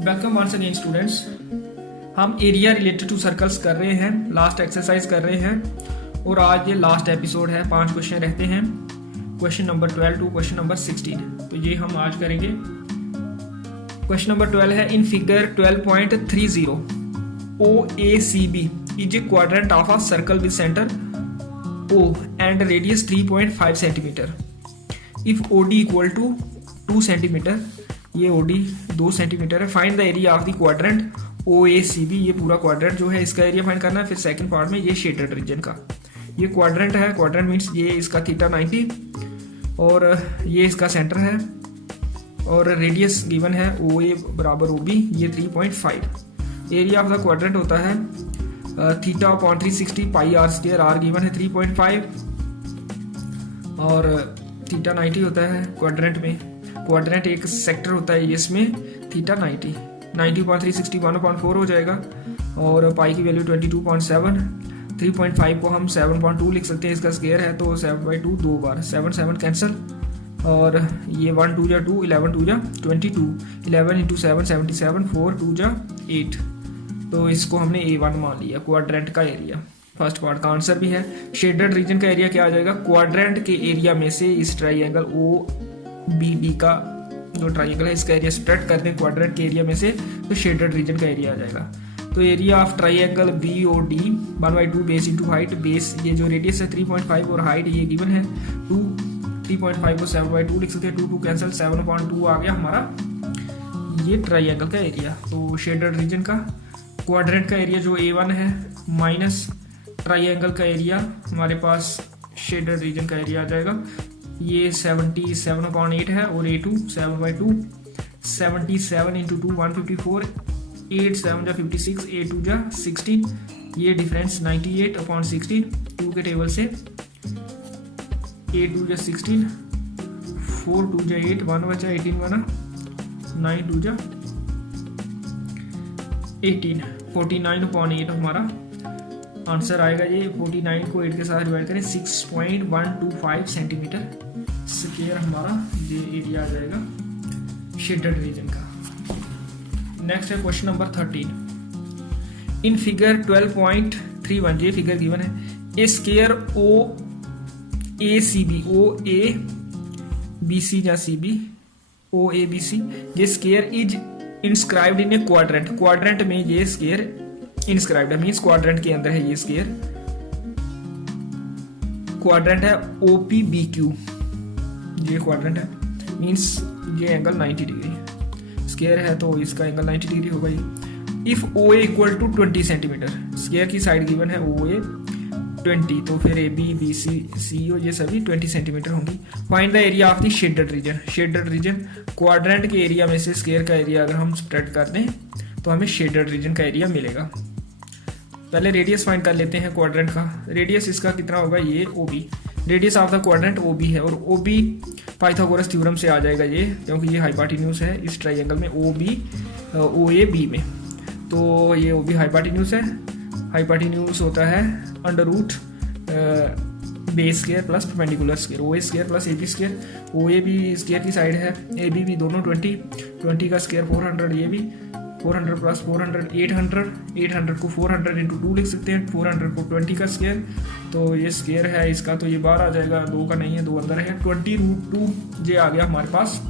Welcome once again students. हम area related to circles कर रहे हैं, लास्ट एक्सरसाइज कर रहे हैं और आज ये लास्ट एपिसोड है। 5 क्वेश्चन रहते हैं, question number 12 to question number 16। तो ये हम आज करेंगे। क्वेश्चन नंबर 12 है, in figure 12.30 OACB is a quadrant of a circle with centre O and radius 3.5 centimetre. If OD equal to 2 centimetre, ये OD 2 सेंटीमीटर है। Find the area of the quadrant OACB। ये पूरा quadrant जो है इसका area find करना है। फिर सेकंड पार्ट में ये शेडेड रीजन का, ये क्वाड्रेंट है। क्वाड्रेंट मीन्स ये इसका थीटा 90 और ये इसका सेंटर है और रेडियस गिवन है OA बराबर OB, ये 3.5। एरिया ऑफ द क्वाड्रेंट होता है theta upon 360 pi R square, R given है 3.5 और थीटा 90 होता है क्वाड्रेंट में। क्वाड्रेंट एक सेक्टर होता है, इसमें थीटा 90/360 1/4 हो जाएगा और पाई की वैल्यू 22.7। 3.5 को हम 7.2 लिख सकते हैं, इसका स्क्वायर है तो 7/2 दो बार, 7 7 कैंसिल और ये 1 2 जा 2, 11 2 जा 22, 11 × 7 77, 4 2 जा 8। तो इसको हमने A1 मान लिया क्वाड्रेंट का एरिया। फर्स्ट पार्ट का आंसर भी है। शेडेड रीजन का एरिया क्या आ जाएगा? क्वाड्रेंट के एरिया में से इस ट्राइंगल OBD का जो ट्राइंगल है इसका एरिया स्प्रेड कर दें क्वाड्रेंट के एरिया में से, तो शेडेड रीजन का एरिया आ जाएगा। तो area of triangle BOD 1/2 base into height. Base ये जो रेडियस है 3.5 और हाइट ये गिवन है 2। 3.5 को 7/2 लिख सकते हैं, 2 2 कैंसिल, 7/2 आ गया हमारा ये ट्राइंगल का एरिया। तो शेडेड रीजन का क्वाड्रेंट का एरिया जो A1 है माइनस ट्राइंगल का एरिया हमारे पास शेडेड रीजन का एरिया आ जाएगा। ये 77/8 है और A2 7/2, 77 × 2 154, 8 7 जा 56, A2 जा 16। ये डिफरेंस 98/16 2 के टेबल से। A2 जा 16, 4 2 जा 8, 1 बचा 18 बना, 9 2 जा 18, 49/8 हमारा आंसर आएगा। ये 49 को 8 के साथ डिवाइड करें 6.125 सेंटीमीटर स्क्वायर हमारा ये एरिया आ जाएगा शेडेड रीजन का। नेक्स्ट है क्वेश्चन नंबर 13। इन फिगर 12.31 ये फिगर गिवन है, ए स्क्वायर OACB, OABC या CB, OABC ये square is inscribed in a quadrant. Quadrant में ये स्क्वायर इंस्क्राइब्ड है, मींस क्वाड्रेंट के अंदर है ये स्क्वायर। क्वाड्रेंट है OPBQ, ये क्वाड्रेंट है मींस ये एंगल 90 डिग्री। स्क्वायर है तो इसका एंगल 90 डिग्री होगा ये। If OA equal to 20 centimetre, square की साइड गिवन है OA 20, तो फिर AB BC CO ये सभी 20 सेंटीमीटर होंगी। Find the area of the shaded reason. Shaded region quadrant के एरिया में से स्क्वायर का एरिया अगर हम स्प्रेड कर दें तो हमें शेडेड रीजन का एरिया मिलेगा। पहले रेडियस फाइंड कर लेते हैं क्वाड्रेंट का। रेडियस इसका कितना होगा? ये OB, radius of the quadrant OB है और OB पाइथागोरस थ्योरम से आ जाएगा ये, क्योंकि ये हाइपोटेन्यूज है इस ट्राइंगल में OAB में। तो ये OB हाइपोटेन्यूज है। हाइपोटेन्यूज होता है √ base square plus perpendicular square, OA square plus AB square. OA भी स्क्वायर की साइड है, AB भी दोनों 20 का स्क्वायर 400, ये भी 400 प्लस 400 800, 800 को 400 × 2 लिख सकते हैं, 400 को 20 का स्क्वायर। तो ये स्क्वायर है इसका, तो ये बाहर आ जाएगा, 2 का नहीं है, 2 अंदर है। 20√2 ये आ गया हमारे पास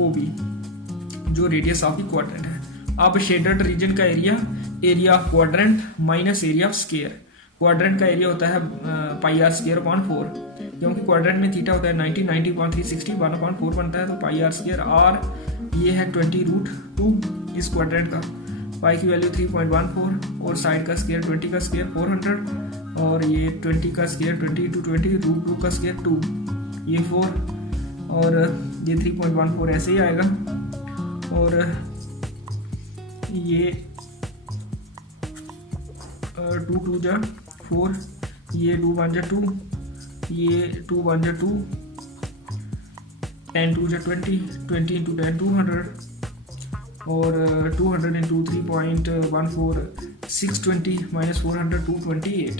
OB जो रेडियस ऑफ द क्वाड्रेंट है। अब शेडेड रीजन का area, area of quadrant minus area of square. Quadrant का एरिया होता है पाई आर स्क्वायर अपॉन 4, क्योंकि क्वाड्रेंट में थीटा होता है 90/360 1/4 बनता है, तो पाई आर स्क्वायर। आर ये है 20√2 इस क्वाड्रेंट का। पाई की वैल्यू 3.14 और साइड का स्क्वायर 20 का स्क्वायर 400 और ये 20 का स्क्वायर 20 × 20 √2 का स्क्वायर 2, ये 4 और ये 3.14 ऐसे ही आएगा। और ये 2 2 जा 4, ये 2 1 जा 2, ये 2 1 जा 2, 10 2 जा 20, 20 × 10 200 और 200 × 3.14 620 - 400 228।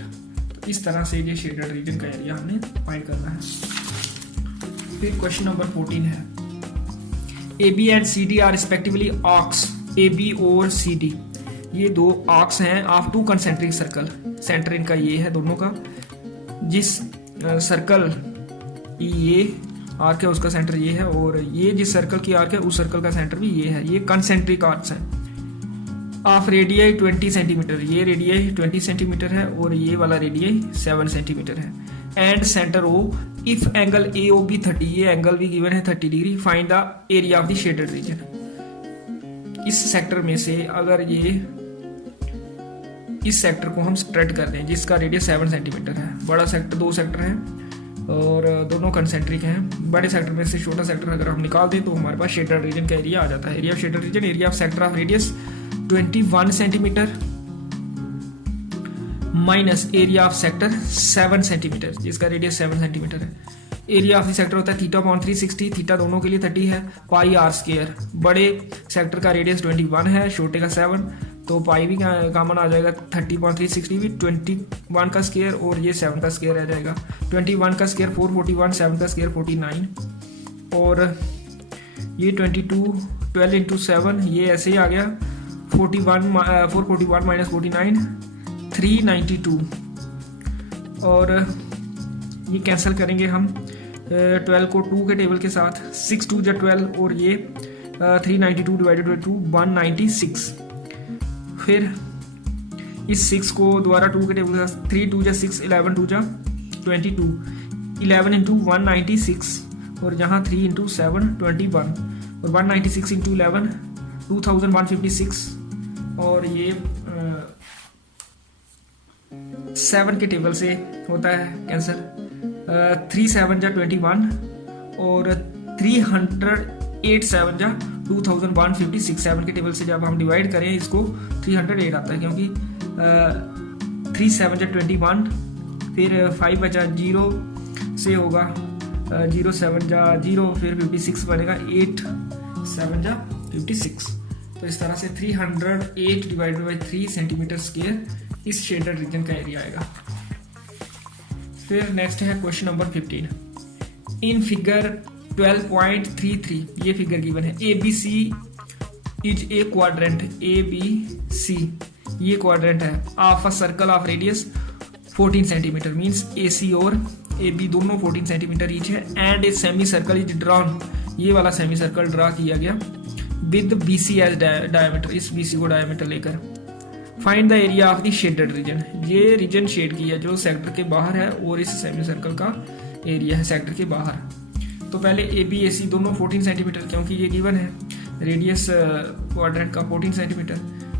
तो इस तरह से ये शेडेड रीजन का एरिया हमने फाइंड करना है। फिर क्वेश्चन नंबर 14 है, AB and CD are respectively arcs A B और सी डी, ये दो आर्क्स हैं of two concentric circle. Centre इनका ये है दोनों का। जिस सर्कल ये आर्क है उसका सेंटर ये है, और ये जिस सर्कल की आर्क है उस सर्कल का सेंटर भी ये है। ये कंसेंट्रिक आर्क्स हैं। ऑफ रेडियाई 20 सेंटीमीटर, ये रेडियाई 20 सेंटीमीटर है और ये वाला रेडियाई 7 सेंटीमीटर है। And centre O if angle A O B 30, ये एंगल भी गिवन है 30 degree. Find the area of the shaded region. इस सेक्टर में से अगर ये इस सेक्टर को हम स्ट्रेट कर दें जिसका रेडियस 7 सेंटीमीटर है, बड़ा सेक्टर, दो सेक्टर हैं और दोनों कंसेंट्रिक हैं। बड़े सेक्टर में से छोटा सेक्टर अगर हम निकाल दें तो हमारे पास शेडेड रीजन का एरिया आ जाता है। Area of shaded region, area of sector of radius 21 centimetre minus area of sector 7 centimetre जिसका रेडियस 7 सेंटीमीटर है। एरिया ऑफ द सेक्टर होता है थीटा अपॉन 360, थीटा दोनों के लिए 30 है, पाई आर स्क्वायर। बड़े सेक्टर का रेडियस 21 है, छोटे का 7, तो पाई भी कॉमन आ जाएगा। 30/360 भी 21 का स्क्वायर और ये 7 का स्क्वायर आ जाएगा। 21 का स्क्वायर 441, 7 का स्क्वायर 49 और ये 12 इंटू 7 ये ऐसे ही आ गया। 441 माइनस 49 392 और ये कैंसिल करेंगे हम 12 को 2 के टेबल के साथ। 6 2 जा 12 और ये 392 डिवाइडेड बाई 2 196। फिर इस 6 को दोबारा 2 के टेबल के साथ 3 2 जा 6 11 2 जा 22 11 इंटू 196 और यहाँ 3 इंटू 7 21 और 196 इंटू 11 2156 और ये 7 के टेबल से होता है कैंसर। 3 7 जा 21 और 308 7 जा 2156। 7 के टेबल से जब हम डिवाइड करें इसको 308 आता है क्योंकि 3 7 जा 21 फिर 5 बचा 0 से होगा 0 7 जा 0 फिर 56 बनेगा 8 7 जा 56। तो इस तरह से 308 डिवाइडेड बाई 3 सेंटीमीटर स्क्वायर इस शेडेड रीजन का एरिया आएगा। फिर नेक्स्ट है क्वेश्चन नंबर 15। इन फिगर 12.33 ये फिगर गिवन है। A B C is a quadrant, A B C ये क्वाड्रेंट है of a circle of radius 14 centimetre means A C और ए बी दोनों 14 सेंटीमीटर ईच है। And a semicircle is drawn, ये वाला semicircle draw किया गया with B C as diameter, इस बी सी को डायमीटर लेकर। Find the area of the shaded region, ये रीजन शेड की है जो सेक्टर के बाहर है और इस सेमी सर्कल का एरिया है सेक्टर के बाहर। तो पहले ए बी ए सी दोनों 14 सेंटीमीटर क्योंकि ये गिवन है रेडियस क्वाड्रेंट का 14 सेंटीमीटर।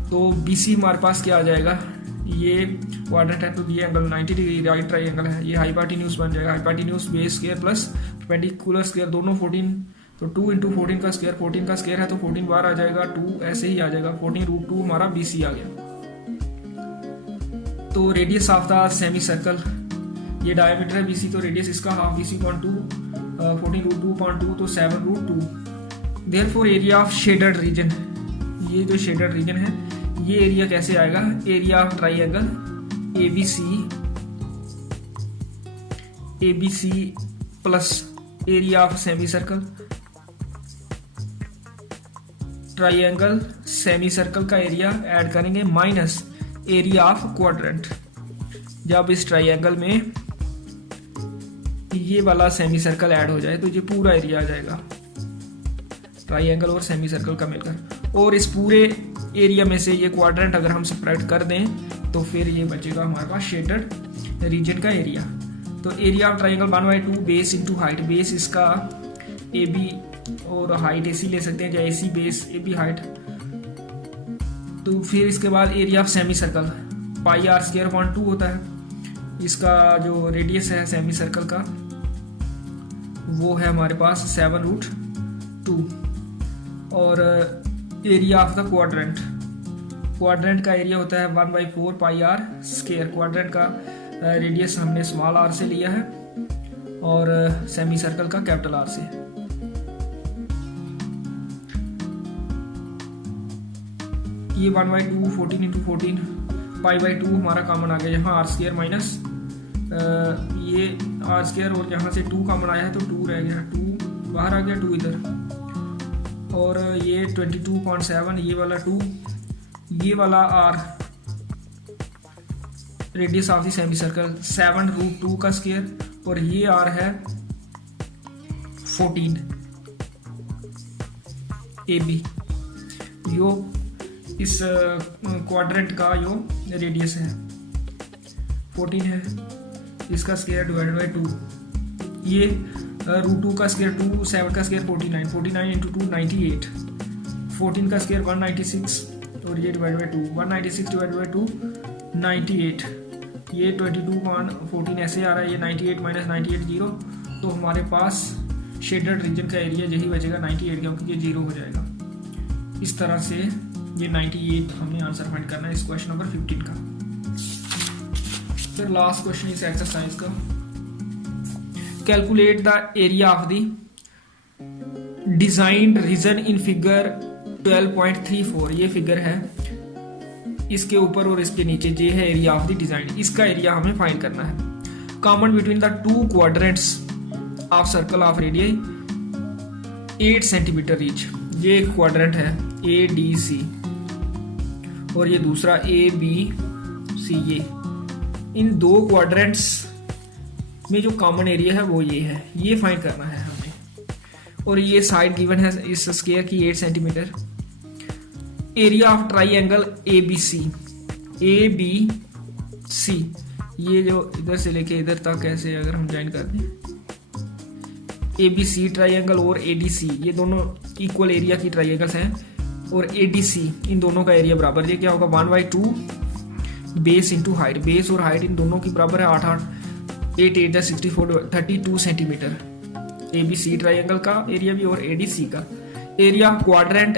तो बी सी हमारे पास क्या आ जाएगा, ये क्वाड्रेंट है तो ये एंगल 90 डिग्री राइट ट्राइंगल है, ये हाइपोटेन्यूज बन जाएगा। Hypotenuse base square plus perpendicular square दोनों 14, तो 2 इंटू 14 का स्क्वायर 14 का स्क्वायर है तो 14 बार आ जाएगा, 2 ऐसे ही आ जाएगा, 14√2 हमारा बी सी आ गया। तो radius of the semi circle ये डायमीटर है BC, तो रेडियस इसका हाफ BC अपॉन 2 14√2 तो 7√2। Therefore area of shaded region, ये जो शेडेड रीजन है ये एरिया कैसे आएगा, area of triangle ABC plus area of semi circle triangle semi circle का एरिया ऐड करेंगे माइनस एरिया ऑफ क्वाड्रेंट। जब इस ट्राइंगल में ये वाला सेमी सर्कल ऐड हो जाए तो ये पूरा एरिया आ जाएगा ट्राइंगल और सेमी सर्कल का मिलकर। और इस पूरे एरिया में से ये क्वाड्रेंट अगर हम सेपरेट कर दें तो फिर ये बचेगा हमारे पास शेडेड रीजन का एरिया। तो area of triangle 1/2 base into height, base इसका AB और हाइट AC ले सकते हैं, या AC बेस AB हाइट। तो फिर इसके बाद area of semi circle πr² होता है। इसका जो रेडियस है सेमी सर्कल का वो है हमारे पास 7√2। और एरिया ऑफ द क्वाड्रेंट का एरिया होता है 1/4 πr²। क्वाड्रेंट का रेडियस हमने स्मॉल r से लिया है और सेमी सर्कल का कैपिटल R से। ये 1/2 14 इंटू 14 π/2 हमारा कॉमन आ गया, यहाँ r² माइनस ये r² और यहाँ से 2 कॉमन आया है तो 2 रह गया, 2 बाहर आ गया, 2 इधर और ये 22.7, ये वाला 2, ये वाला R radius of the semi circle 7√2 का स्क्वायर, और ये R है 14 AB। यो इस क्वाड्रेंट का यो रेडियस है 14 है, इसका स्क्वायर डिवाइडेड बाई 2, ये √2 का स्क्वायर 2, 7 का स्क्वायर 49, 49 इंटू 2 98, 14 का स्क्वायर 196, और ये डिवाइड बाई 2, 196 डिवाइड बाई 2 98, ये 22.14 ऐसे आ रहा है, ये 98 माइनस 98 0, तो हमारे पास शेडेड रीजन का एरिया यही बचेगा 98, क्योंकि ये 0 हो जाएगा। इस तरह से ये 98 हमने आंसर फाइंड करना है इस क्वेश्चन नंबर 15 का। फिर लास्ट क्वेश्चन इस एक्सरसाइज का, calculate the area of the designed region in figure 12.34। ये फिगर है, इसके ऊपर और इसके नीचे ये है एरिया ऑफ द डिजाइन, इसका एरिया हमें फाइंड करना है। Common between the two quadrants of circle of radius 8 centimetre each. ये एक क्वाड्रेंट है ADC और ये दूसरा ABC। इन दो क्वाड्रेंट्स में जो कॉमन एरिया है वो ये है, ये फाइंड करना है हमें। और ये साइड गिवन है इस स्क्वायर की 8 centimetre. Area of triangle ABC, ये जो इधर से लेके इधर तक ऐसे अगर हम ज्वाइन कर दें, ABC ट्राइंगल और ADC ये दोनों इक्वल एरिया की ट्राइंगल्स हैं, और ADC इन दोनों का एरिया बराबर। ये क्या होगा 1/2 बेस इंटू हाइट, बेस और हाइट इन दोनों की बराबर है 8 8 64 32 सेंटीमीटर। ABC ट्राइंगल का एरिया भी और ADC का एरिया। क्वाड्रेंट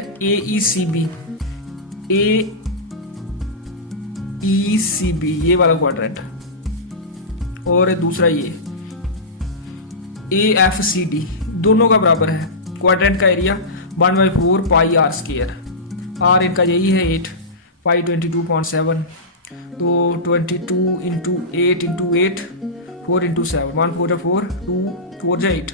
AECB ये वाला क्वाड्रेंट, और दूसरा ये AFCD दोनों का बराबर है। क्वाड्रेंट का एरिया 1/4 पाई r स्क्वायर, r इनका यही है 8, पाई 22.7, तो 22 into 8 into 8 4 into 7, 1 4 4 2 4 8,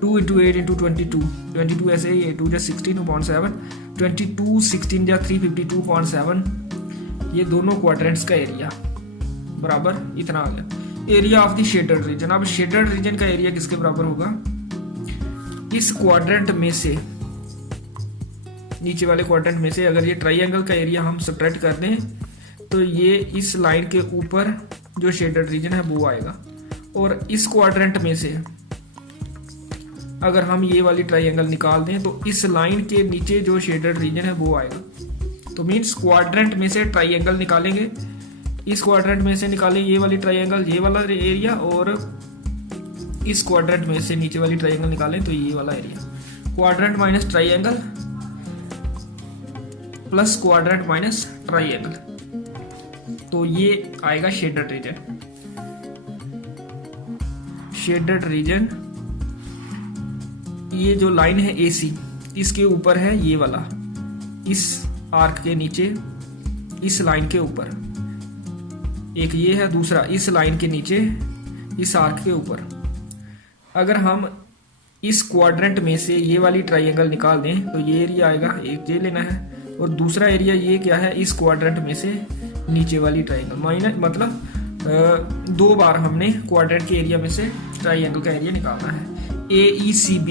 2 into 8 into 22 ऐसे ही 2 16.7, 22 16 या 352.7। ये दोनों क्वाड्रेंट्स का एरिया बराबर इतना आ गया। Area of the shaded reason, अब शेडेड रीजन का एरिया किसके बराबर होगा? इस क्वाड्रेंट में से, नीचे वाले क्वाड्रेंट में से अगर ये ट्राइंगल का एरिया हम सब्ट्रैक्ट कर दें तो ये इस लाइन के ऊपर जो शेडेड रीजन है वो आएगा, और इस क्वाड्रेंट में से अगर हम ये वाली ट्राइंगल निकाल दें तो इस लाइन के नीचे जो शेडेड रीजन है वो आएगा। तो मीन्स क्वाड्रेंट में से ट्राइंगल निकालेंगे, इस क्वाड्रेंट में से निकालें ये वाली ट्राइंगल, ये वाला एरिया, और इस क्वाड्रेंट में से नीचे वाली ट्राइंगल निकालें तो ये वाला area. Quadrant minus triangle plus quadrant minus triangle, तो ये आएगा शेडेड रीजन। शेडेड रीजन, ये जो लाइन है AC इसके ऊपर है ये वाला, इस आर्क के नीचे इस लाइन के ऊपर एक ये है, दूसरा इस लाइन के नीचे इस आर्क के ऊपर। अगर हम इस क्वाड्रेंट में से ये वाली ट्राइंगल निकाल दें तो ये एरिया आएगा, एक ये लेना है, और दूसरा एरिया ये क्या है, इस क्वाड्रेंट में से नीचे वाली ट्राइंगल माइनस, मतलब 2 बार हमने क्वाड्रेंट के एरिया में से ट्राइंगल का एरिया निकालना है। AECB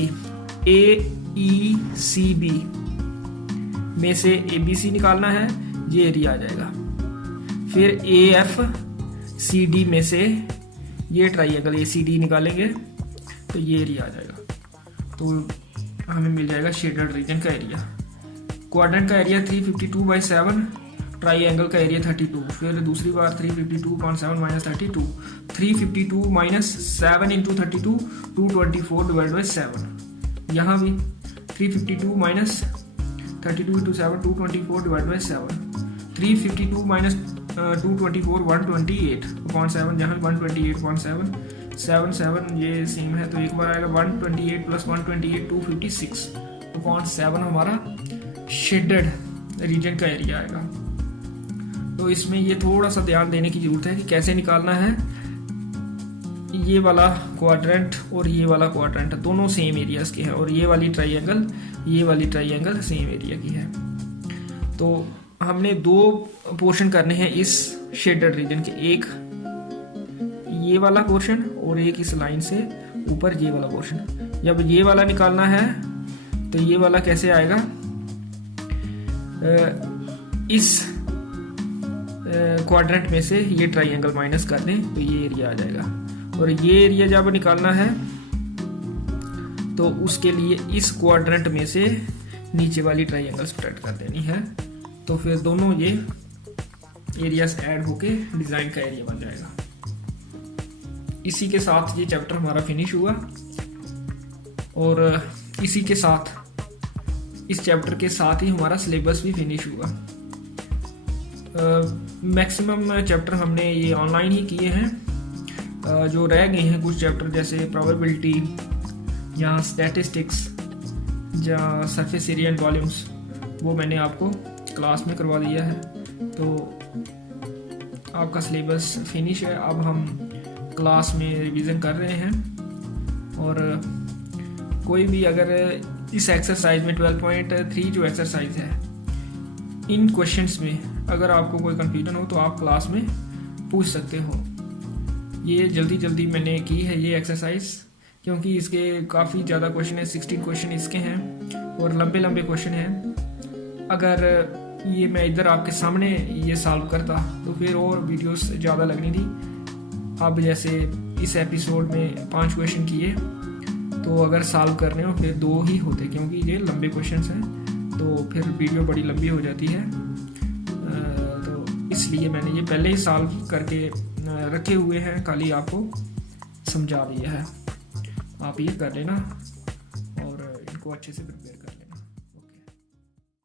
में से ABC निकालना है, ये एरिया आ जाएगा। फिर AFCD में से ये ट्राइंगल ACD निकालेंगे तो ये एरिया आ जाएगा, तो हमें मिल जाएगा शेडेड रीजन का एरिया। क्वाड्रेंट का एरिया 352/7, ट्राइंगल का एरिया 32, फिर दूसरी बार 352.7 minus 32, 352 minus 7 into 32 224 divide by 7। यहाँ भी 352 minus 32 into 7 224 divide by 7, 352 minus 224 128/7, यहाँ 128.7 7 7 ये सेम है, तो एक बार आएगा 128 प्लस 128 256/7 हमारा शेडेड रीजन का एरिया आएगा। तो इसमें ये थोड़ा सा ध्यान देने की जरूरत है कि कैसे निकालना है। ये वाला क्वाड्रेंट और ये वाला क्वाड्रेंट दोनों सेम एरियाज के हैं, और ये वाली ट्राइंगल सेम एरिया की है। तो हमने दो पोर्शन करने हैं इस शेडेड रीजन के, एक ये वाला पोर्शन और एक इस लाइन से ऊपर ये वाला पोर्शन। जब ये वाला निकालना है तो ये वाला कैसे आएगा, इस क्वाड्रेंट में से ये ट्राइंगल माइनस कर दें तो ये एरिया आ जाएगा। और ये एरिया जब निकालना है तो उसके लिए इस क्वाड्रेंट में से नीचे वाली ट्राइंगल स्प्रेड कर देनी है, तो फिर दोनों ये एरियाज ऐड होके डिज़ाइन का एरिया बन जाएगा। इसी के साथ ये चैप्टर हमारा फिनिश हुआ, और इसी के साथ इस चैप्टर के साथ ही हमारा सिलेबस भी फिनिश हुआ। मैक्सिमम चैप्टर हमने ये ऑनलाइन ही किए हैं। जो रह गए हैं कुछ चैप्टर जैसे प्रोबेबिलिटी या स्टैटिस्टिक्स या सरफेस एरिया एंड वॉल्यूम्स, वो मैंने आपको क्लास में करवा दिया है। तो आपका सिलेबस फिनिश है। अब हम क्लास में रिवीजन कर रहे हैं, और कोई भी अगर इस एक्सरसाइज में 12.3 जो एक्सरसाइज है, इन क्वेश्चंस में अगर आपको कोई कंफ्यूजन हो तो आप क्लास में पूछ सकते हो। ये जल्दी मैंने की है ये एक्सरसाइज, क्योंकि इसके काफ़ी ज़्यादा क्वेश्चन है, 16 क्वेश्चन इसके हैं और लंबे क्वेश्चन हैं। अगर ये मैं इधर आपके सामने ये सॉल्व करता तो फिर और वीडियोस ज़्यादा लगनी थी। अब जैसे इस एपिसोड में 5 क्वेश्चन किए, तो अगर सॉल्व करने हो फिर 2 ही होते, क्योंकि ये लंबे क्वेश्चन हैं, तो फिर वीडियो बड़ी लंबी हो जाती है। तो इसलिए मैंने ये पहले ही सॉल्व करके रखे हुए हैं, खाली आपको समझा दिया है। आप ये कर लेना और इनको अच्छे से प्रिपेयर